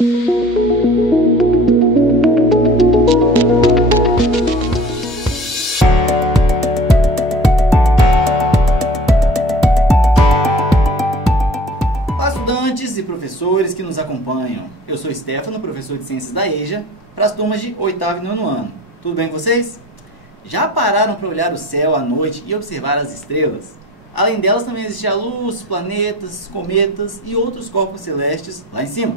Estudantes e professores que nos acompanham, eu sou Stefano, professor de Ciências da EJA, para as turmas de 8º e 9º ano. Tudo bem com vocês? Já pararam para olhar o céu à noite e observar as estrelas? Além delas também existe a luz, planetas, cometas e outros corpos celestes lá em cima.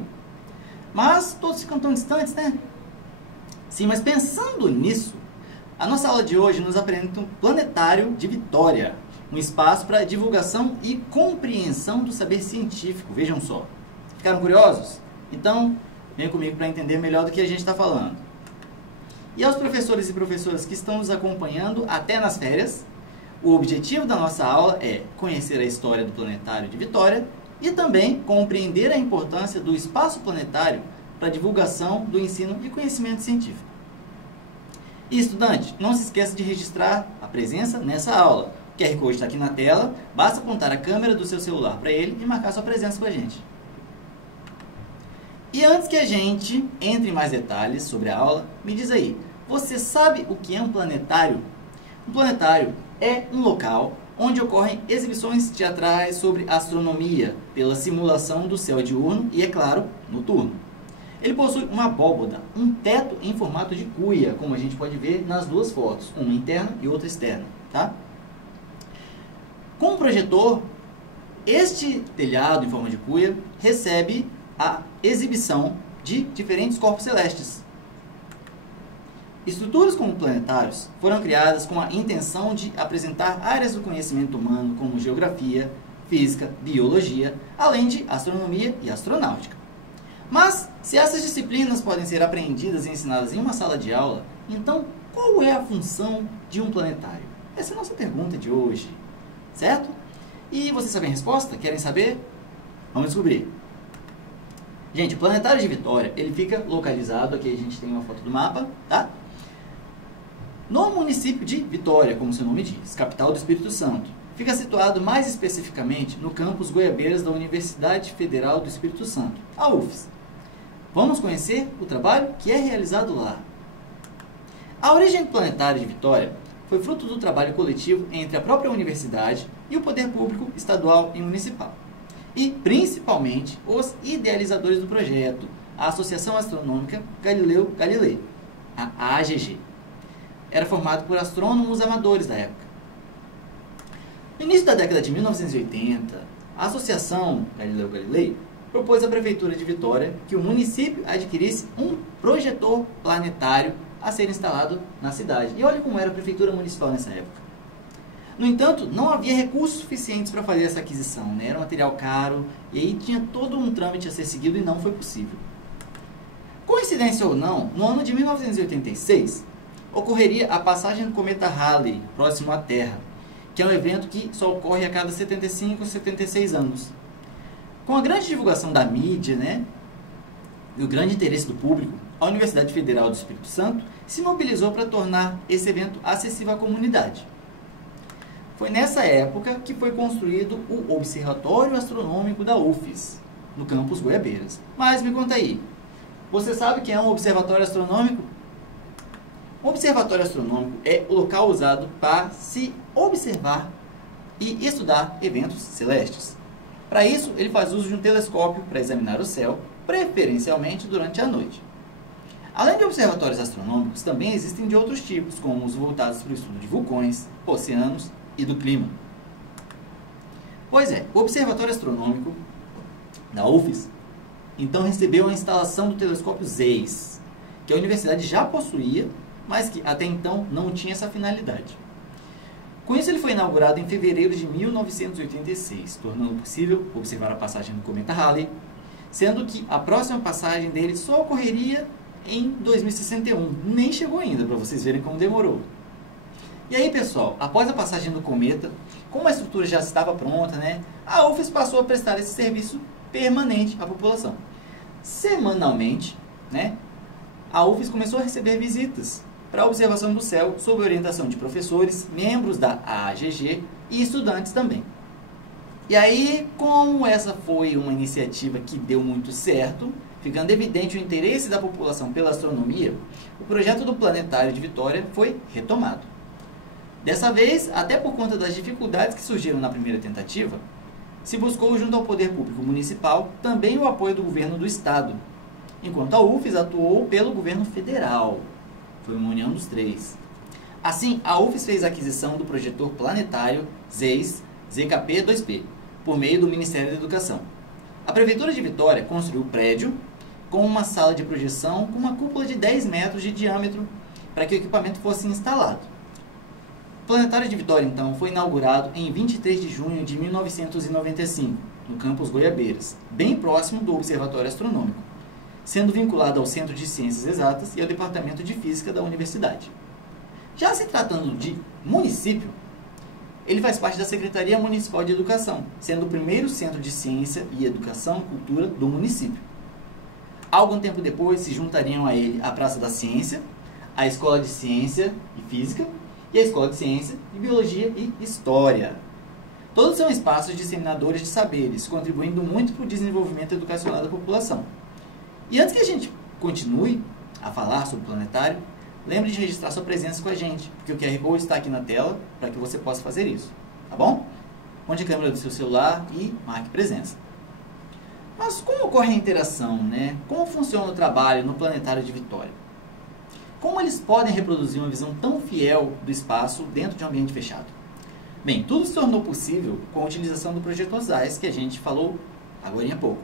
Mas todos ficam tão distantes, né? Sim, mas pensando nisso, a nossa aula de hoje nos apresenta um planetário de Vitória, um espaço para divulgação e compreensão do saber científico. Vejam só. Ficaram curiosos? Então, venham comigo para entender melhor do que a gente está falando. E aos professores e professoras que estão nos acompanhando até nas férias, o objetivo da nossa aula é conhecer a história do planetário de Vitória e também compreender a importância do espaço planetário para a divulgação do ensino e conhecimento científico. E estudante, não se esqueça de registrar a presença nessa aula. O QR Code está aqui na tela, basta apontar a câmera do seu celular para ele e marcar sua presença com a gente. E antes que a gente entre em mais detalhes sobre a aula, me diz aí, você sabe o que é um planetário? Um planetário é um local onde ocorrem exibições teatrais sobre astronomia, pela simulação do céu diurno e, é claro, noturno. Ele possui uma abóboda, um teto em formato de cuia, como a gente pode ver nas duas fotos, uma interna e outra externa, tá? Com o projetor, este telhado em forma de cuia recebe a exibição de diferentes corpos celestes. Estruturas como planetários foram criadas com a intenção de apresentar áreas do conhecimento humano como geografia, física, biologia, além de astronomia e astronáutica. Mas, se essas disciplinas podem ser aprendidas e ensinadas em uma sala de aula, então qual é a função de um planetário? Essa é a nossa pergunta de hoje. Certo? E vocês sabem a resposta? Querem saber? Vamos descobrir. Gente, o planetário de Vitória, ele fica localizado, aqui a gente tem uma foto do mapa, tá? No município de Vitória, como seu nome diz, capital do Espírito Santo. Fica situado mais especificamente no campus Goiabeiras da Universidade Federal do Espírito Santo, a UFES. Vamos conhecer o trabalho que é realizado lá. A origem do planetário de Vitória foi fruto do trabalho coletivo entre a própria universidade e o poder público estadual e municipal. E, principalmente, os idealizadores do projeto, a Associação Astronômica Galileu Galilei, a AGG. Era formado por astrônomos amadores da época. No início da década de 1980, a Associação Galileu Galilei propôs à Prefeitura de Vitória que o município adquirisse um projetor planetário a ser instalado na cidade. E olha como era a Prefeitura Municipal nessa época. No entanto, não havia recursos suficientes para fazer essa aquisição, né? Era um material caro e aí tinha todo um trâmite a ser seguido e não foi possível. Coincidência ou não, no ano de 1986, ocorreria a passagem do cometa Halley próximo à Terra, que é um evento que só ocorre a cada 75 ou 76 anos. Com a grande divulgação da mídia, né, e o grande interesse do público, a Universidade Federal do Espírito Santo se mobilizou para tornar esse evento acessível à comunidade. Foi nessa época que foi construído o Observatório Astronômico da UFES, no campus Goiabeiras. Mas me conta aí, você sabe o que é um observatório astronômico? Um observatório astronômico é o local usado para se observar e estudar eventos celestes. Para isso, ele faz uso de um telescópio para examinar o céu, preferencialmente durante a noite. Além de observatórios astronômicos, também existem de outros tipos, como os voltados para o estudo de vulcões, oceanos e do clima. Pois é, o Observatório Astronômico da UFES, então recebeu a instalação do telescópio ZEISS, que a universidade já possuía, mas que até então não tinha essa finalidade. Com isso, ele foi inaugurado em fevereiro de 1986, tornando possível observar a passagem do cometa Halley, sendo que a próxima passagem dele só ocorreria em 2061. Nem chegou ainda, para vocês verem como demorou. E aí, pessoal, após a passagem do cometa, como a estrutura já estava pronta, né, a UFES passou a prestar esse serviço permanente à população. Semanalmente, né, a UFES começou a receber visitas para a observação do céu sob orientação de professores, membros da AGG e estudantes também. E aí, como essa foi uma iniciativa que deu muito certo, ficando evidente o interesse da população pela astronomia, o projeto do Planetário de Vitória foi retomado. Dessa vez, até por conta das dificuldades que surgiram na primeira tentativa, se buscou junto ao poder público municipal também o apoio do governo do estado, enquanto a UFES atuou pelo governo federal. Foi uma união dos três. Assim, a UFES fez a aquisição do projetor planetário ZEIS ZKP-2P, por meio do Ministério da Educação. A Prefeitura de Vitória construiu o prédio com uma sala de projeção com uma cúpula de 10 metros de diâmetro para que o equipamento fosse instalado. O Planetário de Vitória, então, foi inaugurado em 23 de junho de 1995, no campus Goiabeiras, bem próximo do Observatório Astronômico, sendo vinculado ao Centro de Ciências Exatas e ao Departamento de Física da Universidade. Já se tratando de município, ele faz parte da Secretaria Municipal de Educação, sendo o primeiro centro de ciência e educação e cultura do município. Algum tempo depois se juntariam a ele a Praça da Ciência, a Escola de Ciência e Física e a Escola de Ciência de Biologia e História. Todos são espaços disseminadores de saberes, contribuindo muito para o desenvolvimento educacional da população. E antes que a gente continue a falar sobre o planetário, lembre de registrar sua presença com a gente, porque o QR Code está aqui na tela para que você possa fazer isso, tá bom? Ponte a câmera do seu celular e marque presença. Mas como ocorre a interação, né? Como funciona o trabalho no Planetário de Vitória? Como eles podem reproduzir uma visão tão fiel do espaço dentro de um ambiente fechado? Bem, tudo se tornou possível com a utilização do projetor ZEIS, que a gente falou agora há pouco.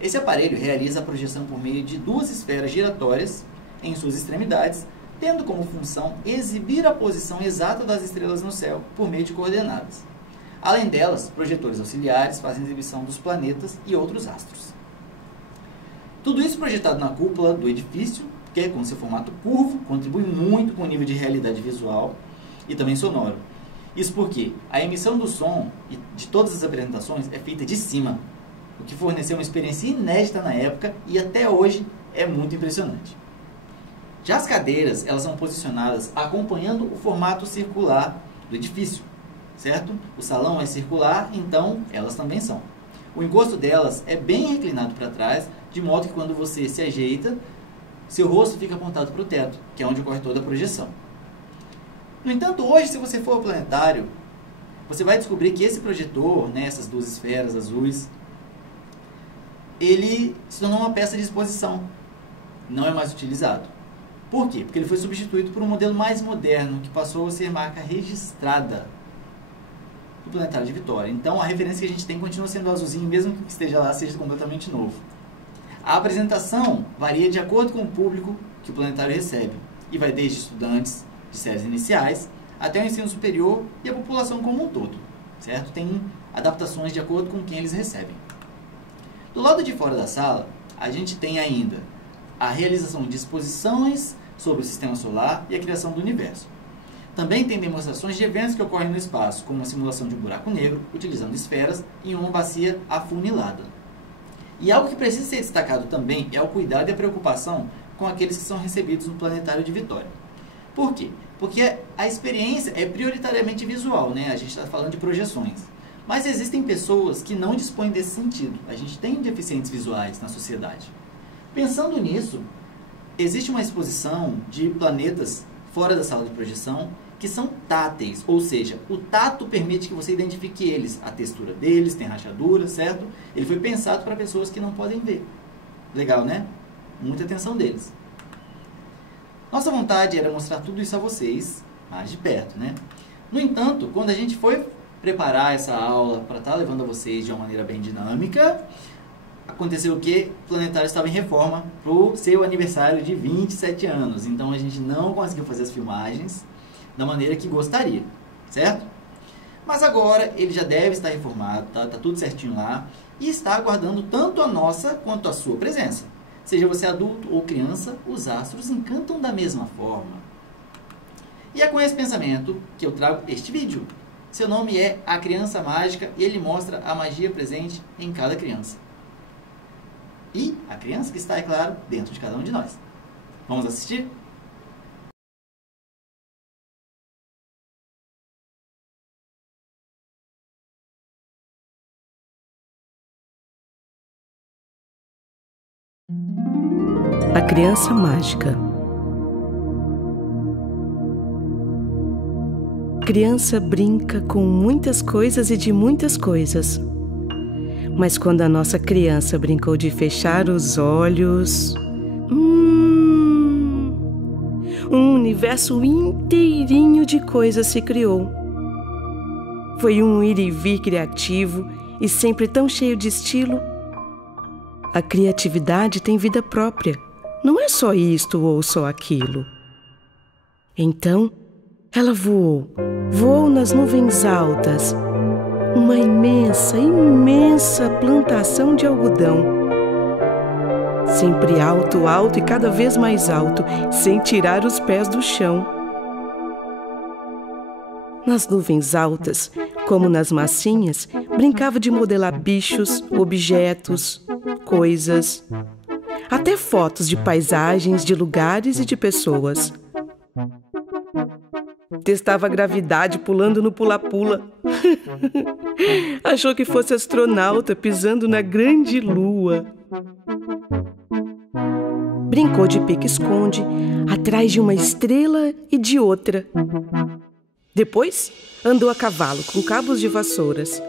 Esse aparelho realiza a projeção por meio de duas esferas giratórias em suas extremidades, tendo como função exibir a posição exata das estrelas no céu por meio de coordenadas. Além delas, projetores auxiliares fazem a exibição dos planetas e outros astros. Tudo isso projetado na cúpula do edifício, que com seu formato curvo, contribui muito com o nível de realidade visual e também sonoro. Isso porque a emissão do som de todas as apresentações é feita de cima, o que forneceu uma experiência inédita na época e até hoje é muito impressionante. Já as cadeiras, elas são posicionadas acompanhando o formato circular do edifício, certo? O salão é circular, então elas também são. O encosto delas é bem reclinado para trás, de modo que quando você se ajeita, seu rosto fica apontado para o teto, que é onde ocorre toda a projeção. No entanto, hoje, se você for ao planetário, você vai descobrir que esse projetor, né, essas duas esferas azuis, ele se tornou uma peça de exposição, não é mais utilizado. Por quê? Porque ele foi substituído por um modelo mais moderno, que passou a ser marca registrada do Planetário de Vitória. Então, a referência que a gente tem continua sendo o azulzinho, mesmo que o que esteja lá seja completamente novo. A apresentação varia de acordo com o público que o planetário recebe, e vai desde estudantes de séries iniciais até o ensino superior e a população como um todo, certo? Tem adaptações de acordo com quem eles recebem. Do lado de fora da sala, a gente tem ainda a realização de exposições sobre o sistema solar e a criação do universo. Também tem demonstrações de eventos que ocorrem no espaço, como a simulação de um buraco negro, utilizando esferas em uma bacia afunilada. E algo que precisa ser destacado também é o cuidado e a preocupação com aqueles que são recebidos no Planetário de Vitória. Por quê? Porque a experiência é prioritariamente visual, né? A gente está falando de projeções. Mas existem pessoas que não dispõem desse sentido. A gente tem deficientes visuais na sociedade. Pensando nisso, existe uma exposição de planetas fora da sala de projeção que são táteis, ou seja, o tato permite que você identifique eles, a textura deles, tem rachadura, certo? Ele foi pensado para pessoas que não podem ver. Legal, né? Muita atenção deles. Nossa vontade era mostrar tudo isso a vocês, mais de perto, né? No entanto, quando a gente foi preparar essa aula para estar levando a vocês de uma maneira bem dinâmica, aconteceu o que? O planetário estava em reforma para o seu aniversário de 27 anos. Então a gente não conseguiu fazer as filmagens da maneira que gostaria, certo? Mas agora ele já deve estar reformado, tá tudo certinho lá, e está aguardando tanto a nossa quanto a sua presença. Seja você adulto ou criança, os astros encantam da mesma forma. E é com esse pensamento que eu trago este vídeo. Seu nome é A Criança Mágica e ele mostra a magia presente em cada criança. E a criança que está, é claro, dentro de cada um de nós. Vamos assistir? A criança mágica. Criança brinca com muitas coisas e de muitas coisas. Mas quando a nossa criança brincou de fechar os olhos, um universo inteirinho de coisas se criou. Foi um ir e vir criativo e sempre tão cheio de estilo. A criatividade tem vida própria. Não é só isto ou só aquilo. Então, ela voou nas nuvens altas. Uma imensa, imensa plantação de algodão. Sempre alto, alto e cada vez mais alto, sem tirar os pés do chão. Nas nuvens altas, como nas massinhas, brincava de modelar bichos, objetos, coisas, até fotos de paisagens, de lugares e de pessoas. Testava a gravidade pulando no pula-pula. Achou que fosse astronauta pisando na grande lua. Brincou de pique-esconde, atrás de uma estrela e de outra. Depois, andou a cavalo com cabos de vassouras.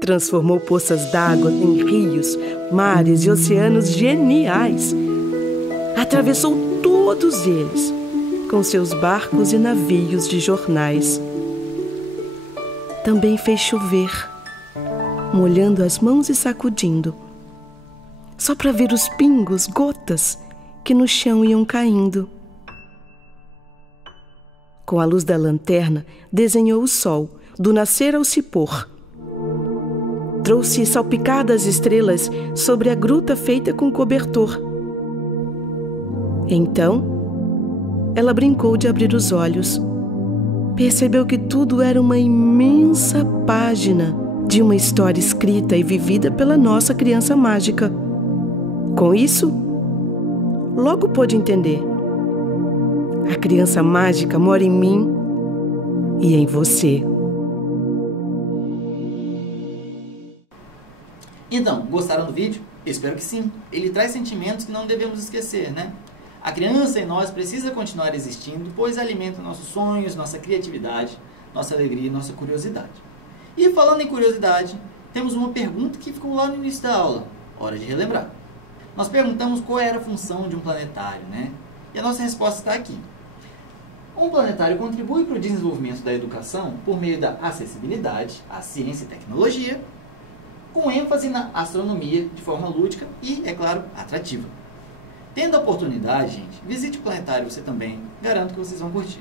Transformou poças d'água em rios, mares e oceanos geniais. Atravessou todos eles, com seus barcos e navios de jornais. Também fez chover, molhando as mãos e sacudindo, só para ver os pingos, gotas, que no chão iam caindo. Com a luz da lanterna, desenhou o sol, do nascer ao se pôr. Trouxe salpicadas estrelas sobre a gruta feita com cobertor. Então, ela brincou de abrir os olhos. Percebeu que tudo era uma imensa página de uma história escrita e vivida pela nossa criança mágica. Com isso, logo pôde entender. A criança mágica mora em mim e em você. Então, gostaram do vídeo? Espero que sim. Ele traz sentimentos que não devemos esquecer, né? A criança em nós precisa continuar existindo, pois alimenta nossos sonhos, nossa criatividade, nossa alegria e nossa curiosidade. E falando em curiosidade, temos uma pergunta que ficou lá no início da aula. Hora de relembrar. Nós perguntamos qual era a função de um planetário, né? E a nossa resposta está aqui. Um planetário contribui para o desenvolvimento da educação por meio da acessibilidade à ciência e tecnologia, com ênfase na astronomia de forma lúdica e, é claro, atrativa. Tendo a oportunidade, gente, visite o planetário você também. Garanto que vocês vão curtir.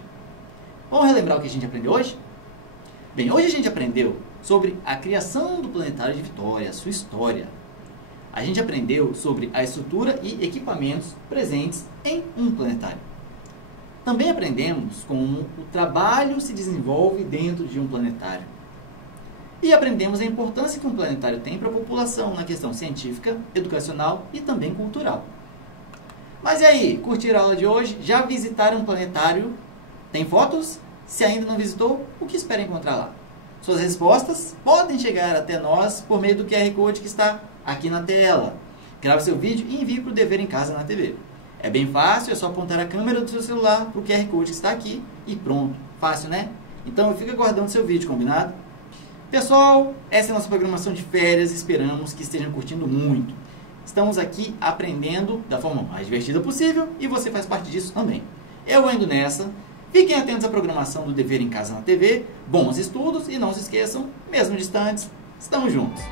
Vamos relembrar o que a gente aprendeu hoje? Bem, hoje a gente aprendeu sobre a criação do planetário de Vitória, sua história. A gente aprendeu sobre a estrutura e equipamentos presentes em um planetário. Também aprendemos como o trabalho se desenvolve dentro de um planetário. E aprendemos a importância que um planetário tem para a população na questão científica, educacional e também cultural. Mas e aí, curtiram a aula de hoje? Já visitaram um planetário? Tem fotos? Se ainda não visitou, o que espera encontrar lá? Suas respostas podem chegar até nós por meio do QR Code que está aqui na tela. Grave seu vídeo e envie para o Dever em Casa na TV. É bem fácil, é só apontar a câmera do seu celular para o QR Code que está aqui e pronto. Fácil, né? Então fica aguardando seu vídeo, combinado? Pessoal, essa é a nossa programação de férias, esperamos que estejam curtindo muito. Estamos aqui aprendendo da forma mais divertida possível e você faz parte disso também. Eu ando nessa. Fiquem atentos à programação do Dever em Casa na TV. Bons estudos e não se esqueçam, mesmo distantes, estamos juntos.